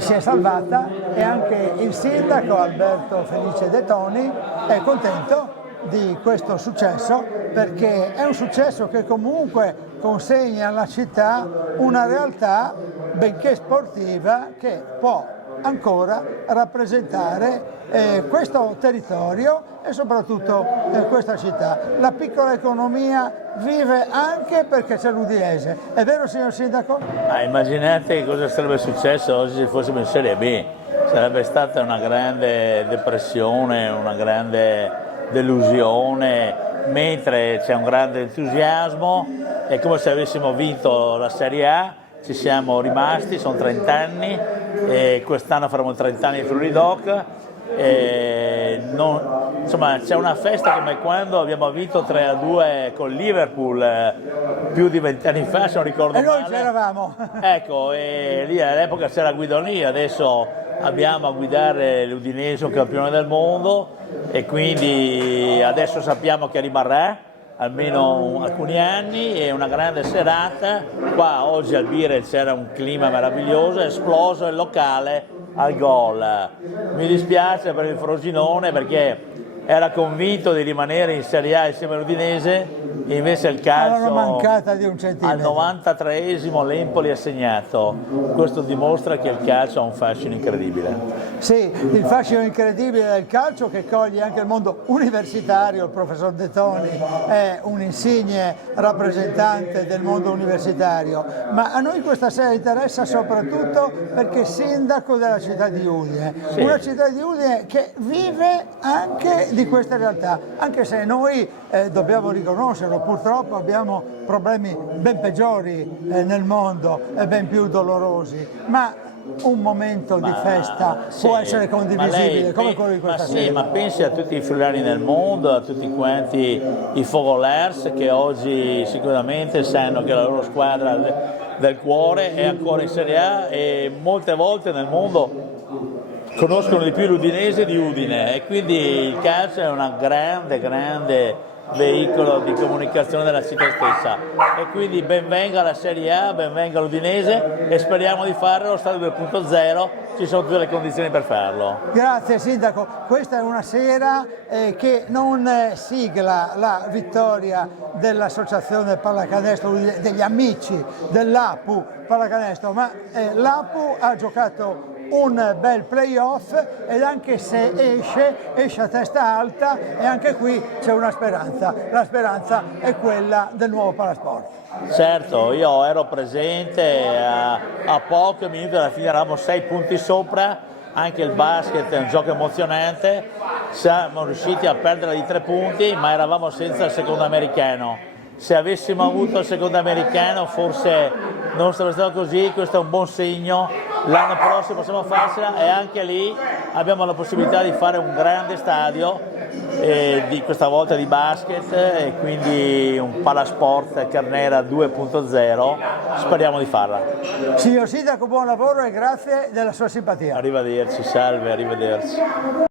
si è salvata e anche il sindaco Alberto Felice De Toni è contento di questo successo, perché è un successo che comunque consegna alla città una realtà, benché sportiva, che può ancora rappresentare questo territorio e soprattutto questa città. La piccola economia vive anche perché c'è l'Udinese. È vero, signor Sindaco? Immaginate cosa sarebbe successo oggi se fossimo in Serie B. Sarebbe stata una grande depressione, una grande delusione, mentre c'è un grande entusiasmo. È come se avessimo vinto la Serie A. Ci siamo rimasti, sono 30 anni e quest'anno faremo 30 anni di Friuli-Doc. Insomma, c'è una festa come quando abbiamo vinto 3-2 con Liverpool più di 20 anni fa, se non ricordo male. E noi c'eravamo. Ecco, e lì all'epoca c'era Guidoni, adesso abbiamo a guidare l'Udinese, un campione del mondo, e quindi adesso sappiamo che rimarrà almeno alcuni anni. È una grande serata. Qua oggi al Bire c'era un clima meraviglioso, è esploso il locale al gol. Mi dispiace per il Frosinone perché era convinto di rimanere in Serie A insieme all'Udinese, e invece il calcio mancata di un al centimetro. 93esimo l'Empoli ha segnato. Questo dimostra che il calcio ha un fascino incredibile. Sì, il fascino incredibile del calcio che coglie anche il mondo universitario. Il professor De Toni è un insigne rappresentante del mondo universitario, ma a noi questa sera interessa soprattutto perché è sindaco della città di Udine, sì. Una città di Udine che vive anche di queste realtà, anche se noi dobbiamo riconoscerlo, purtroppo abbiamo problemi ben peggiori nel mondo e ben più dolorosi, ma un momento di festa può essere condivisibile come quello di questa sera. Sì, ma pensi a tutti i friulani nel mondo, a tutti quanti i Fogolers che oggi sicuramente sanno che la loro squadra del cuore è ancora in Serie A, e molte volte nel mondo conoscono di più l'Udinese di Udine, e quindi il calcio è un grande veicolo di comunicazione della città stessa, e quindi ben venga la Serie A, ben venga l'Udinese, e speriamo di fare lo stadio 2.0, ci sono tutte le condizioni per farlo. Grazie Sindaco, questa è una sera che non sigla la vittoria dell'Associazione Pallacanestro, degli amici dell'APU Pallacanestro, ma l'APU ha giocato un bel playoff, ed anche se esce a testa alta, e anche qui c'è una speranza. La speranza è quella del nuovo Palasport. Certo, io ero presente a pochi minuti alla fine, eravamo 6 punti sopra. Anche il basket è un gioco emozionante, siamo riusciti a perdere di 3 punti, ma eravamo senza il secondo americano. Se avessimo avuto il secondo americano forse non sarebbe stato così. Questo è un buon segno. L'anno prossimo possiamo farcela, e anche lì abbiamo la possibilità di fare un grande stadio, questa volta di basket, e quindi un Palasport Carnera 2.0. Speriamo di farla. Signor Sindaco, buon lavoro e grazie della sua simpatia. Arrivederci, salve, arrivederci.